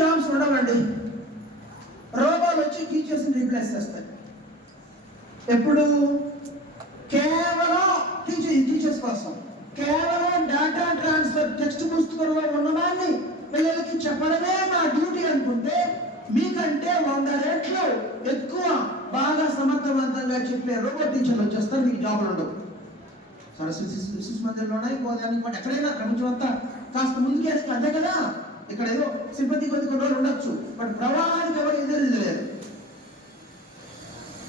Jobs ఉండవండి. రోబోలు వచ్చి టీచర్స్ని రీప్లేస్ చేస్తాయి. ఎప్పుడు? కేవలం టీచర్స్ కోసం కేవలం డేటా ట్రాన్స్ఫర్ టెక్స్ట్ పుస్తకంలో ఉన్నదాన్ని పిల్లలకి చెప్పడమే నా డ్యూటీ అనుకుంటే మీకంటే 100 రెట్లు ఎక్కువ బాగా సమర్థవంతంగా చెప్పే రోబోట్ టీచర్లు వచ్చేస్తారు. మీకు జాబులు ఉండవు. సరస్వతి శిశు మందిరంలోనే ఇంకోటి ఎక్కడైనా ప్రపంచం అంతా కాస్త ముందుకే అంతే కదా. ఇక్కడ ఏదో సింపతి కొన్ని రోజులు ఉండొచ్చు, బట్ ప్రవాహానికి ఎవరు ఎదురెళ్ళలేరు.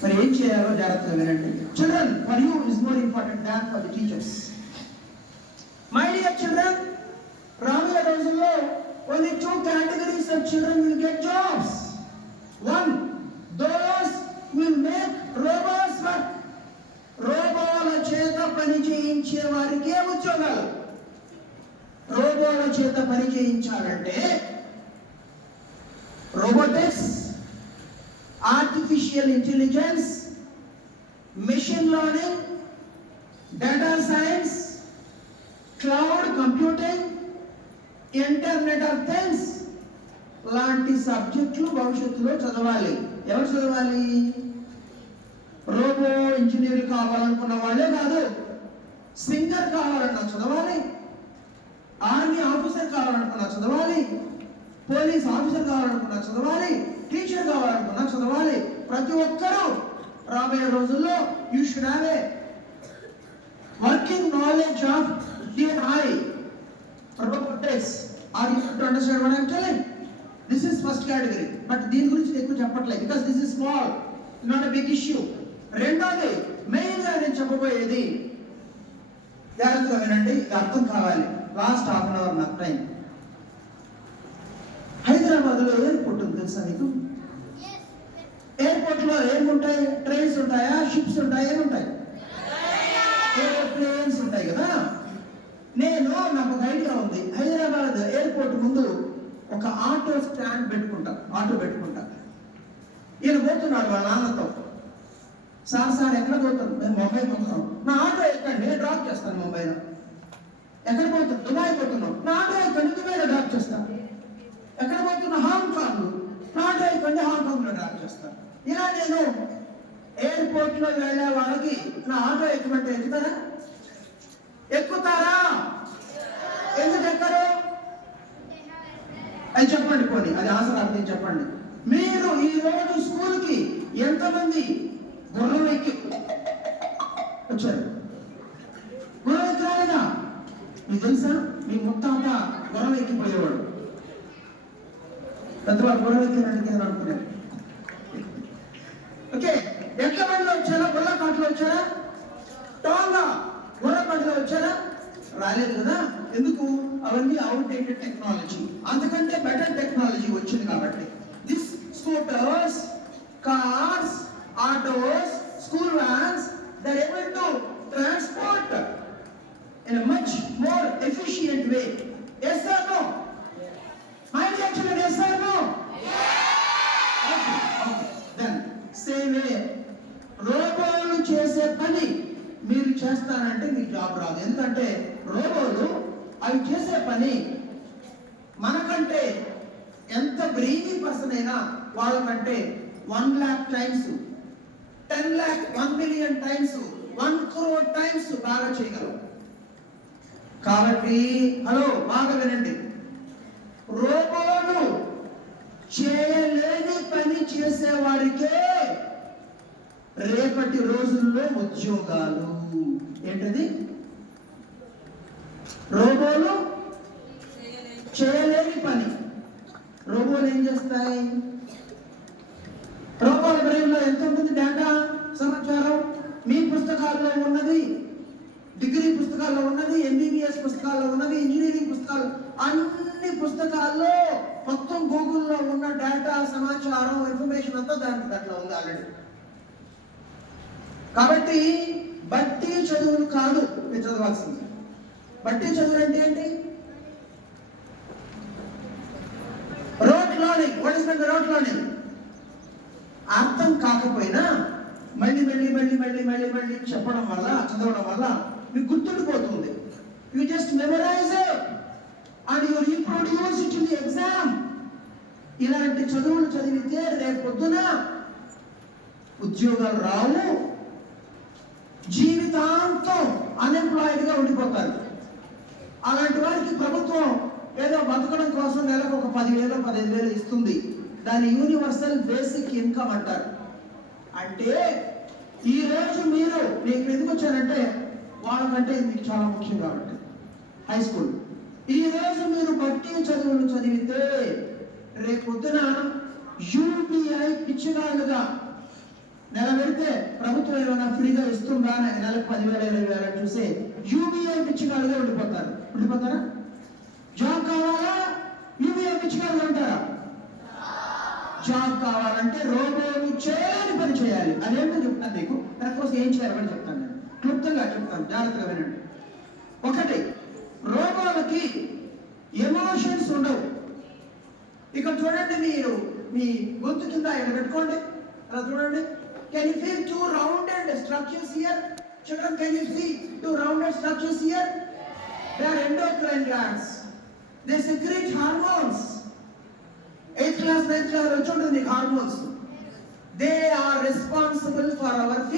మరి ఏం చేయాలో జాగ్రత్తగా వినండి. Children, for you is more important than for the teachers. My dear children, రాబోయే రోజుల్లో only 2 categories of children will get jobs. One, those will make robots work. రోబోల చేత పని చేయించే వారికే ఉద్యోగాలు. రోబోల చేత పని చేయించాలంటే robotics, artificial intelligence, machine learning, data science, cloud computing, internet of things లాంటి సబ్జెక్టులు భవిష్యత్తులో చదవాలి. ఎవరు చదవాలి? రోబో ఇంజనీర్ కావాలనుకున్న వాళ్ళే కాదు, సింగర్ కావాలన్నా చదవాలి, ఆర్మీ ఆఫీసర్ కావాలనుకున్నా చదవాలి, పోలీస్ ఆఫీసర్ కావాలనుకున్నా చదవాలి, టీచర్ కావాలనుకున్నా చదవాలి. ప్రతి ఒక్కరూ రాబోయే రోజుల్లో you should have a working knowledge of AI, robotics. Are you to understand what I am telling? This is first category, but దీని గురించి ఎక్కువ చెప్పట్లేదు because this is small, not a big issue. రెండోది మెయిన్ గా నేను చెప్పబోయేది జాగ్రత్తగా వినండి, ఇది అర్థం కావాలి. లాస్ట్ హాఫ్ అన్ అవర్ నాకు టైం. హైదరాబాద్ లో ఎయిర్పోర్ట్ ఉంది తెలుసా మీకు? ఎయిర్పోర్ట్ లో ఏముంటాయి? ట్రైన్స్ ఉంటాయా, షిప్స్ ఉంటాయా, ఏముంటాయి? ఏరోప్లేన్స్ ఉంటాయి కదా. నాకు ఒక ఐడియా ఉంది. హైదరాబాద్ ఎయిర్పోర్ట్ ముందు ఒక ఆటో స్టాండ్ పెట్టుకుంటా. ఈయన పోతున్నాడు వాళ్ళ నాన్నతో. సార్ ఎక్కడ పోతాను? మేము ముంబై పోతున్నాం. నా ఆటో ఎక్కండి, నేను డ్రాప్ చేస్తాను ముంబైలో. ఎక్కడ పోతున్నాం? దుబాయ్ పోతున్నాం. నా ఆటో ఎక్కండి, దుబాయ్లో డ్రాప్ చేస్తాను. ఎక్కడ పోతున్నా? హాంకాంగ్. నా ఆటో ఎక్కండి, హాంకాంగ్లో డ్రాప్ చేస్తాను. ఇలా నేను ఎయిర్పోర్ట్లో వెళ్ళే వాళ్ళకి నా ఆటో ఎక్కమంటే ఎక్కుతారా? ఎందుకు ఎక్కరు? అది చెప్పండి. పోనీ అది ఆన్సర్ అర్థం చెప్పండి. మీరు ఈ రోజు స్కూల్కి ఎంతమంది గుర్రం ఎక్కి వచ్చారు? గుర్రం ఎక్కరాలేదా? మీకు తెలుసా? మీ ముత్తాత గుర్రం ఎక్కిపోయేవాడు. పెద్దవాళ్ళు గుర్రం ఎక్కినట్టు అనుకున్నారు. ఓకే, ఎంతమందిలో వచ్చారా? గుర్రకాట్లో వచ్చారా? టోంగా గుర్రకాట్లో వచ్చారా? రాలేదు కదా. ఎందుకు? అవన్నీ అవుట్డేటెడ్ టెక్నాలజీ. అంతకంటే బెటర్ టెక్నాలజీ వచ్చింది కాబట్టి this scooters, cars, autos, school vans, they are able to transport in a much more efficient way. yes or no? My reaction is yes or no? Okay. Then same way రోబోలు చేసే పని మీరు చేస్తానంటే మీకు job రాదు. ఎందుకంటే రోబోలు అవి చేసే పని మనకంటే ఎంత బ్రెయినీ పర్సన్ అయినా వాళ్ళకంటే 1 lakh times, 10 lakh, 1 million times, 1 crore times బాగా చేయగలరు. కాబట్టి హలో బాగా వినండి, రోబోలు చేయలేని పని చేసే వారికే రేపటి రోజుల్లో ఉద్యోగాలు. ఏంటది? రోబోలు చేయలేని పని. రోబోలు ఏం చేస్తాయి? రోబోల బ్రెయిన్లో ఎంత ఉంటుంది డేటా, సమాచారం? మీ పుస్తకాల్లో ఉన్నది, డిగ్రీ పుస్తకాల్లో ఉన్నది, MBBS పుస్తకాల్లో ఉన్నది, ఇంజనీరింగ్ పుస్తకాలు, అన్ని పుస్తకాల్లో మొత్తం గూగుల్లో ఉన్న డేటా, సమాచారం, ఇన్ఫర్మేషన్ అంతా దాంట్లో ఉంది ఆల్రెడీ. కాబట్టి బట్టి చదువులు కాదు మీరు చదవాల్సింది. బట్టి చదువులు అంటే ఏంటి? Rote learning. What is the rote learning? అర్థం కాకపోయినా మళ్ళీ చెప్పడం వల్ల, చదవడం వల్ల మీకు గుర్తుండిపోతుంది. You just memorize and you reproduce it in the exam. ఇలాంటి చదువులు చదివితే రేపు పొద్దున ఉద్యోగాలు రావు, జీవితాంతం అన్ఎంప్లాయిడ్గా ఉండిపోతారు. అలాంటి వారికి ప్రభుత్వం ఏదో బతకడం కోసం నెలకు ఒక 10,000 15,000 ఇస్తుంది. దాన్ని యూనివర్సల్ బేసిక్ ఇన్కమ్ అంటారు. అంటే ఈరోజు మీరు నేను ఎందుకు వచ్చానంటే వాళ్ళకంటే ఇది మీకు చాలా ముఖ్యం కాబట్టి హై స్కూల్ ఈ రోజు మీరు బట్టి చదువులు చదివితే రేపొద్దున యూపీఐ పిచ్చిగాళ్ళుగా నెలబెడితే ప్రభుత్వం ఏమైనా ఫ్రీగా ఇస్తుందా నెలకు 10,000 20,000 చూసే యూపీఐ పిచ్చిగాళ్ళుగా ఉండిపోతారా? జాబ్ కావాలా? యూపీఐ పిచ్చిగాళ్ళుగా ఉంటారా? జాబ్ కావాలంటే రోబోలు చేయని పని చేయాలి. అదేంటో చెప్తాను మీకు. దానికోసం ఏం చేయాలని చెప్తాను. నేను క్లుప్తంగా చెప్తాను, జాగ్రత్తగా వినండి. ఒకటి, రోబోలకి ఎమోషన్స్ ఉండవు. ఇక్కడ చూడండి, మీరు మీ గొంతు కింద ఇక్కడ పెట్టుకోండి, అలా చూడండి. Can you feel 2 rounded structures here? Children, can you see 2 rounded structures here? They are endocrine glands. They secrete hormones. 8th class 9th class వచ్చి ఉంటుంది hormones. They are responsible for our feelings.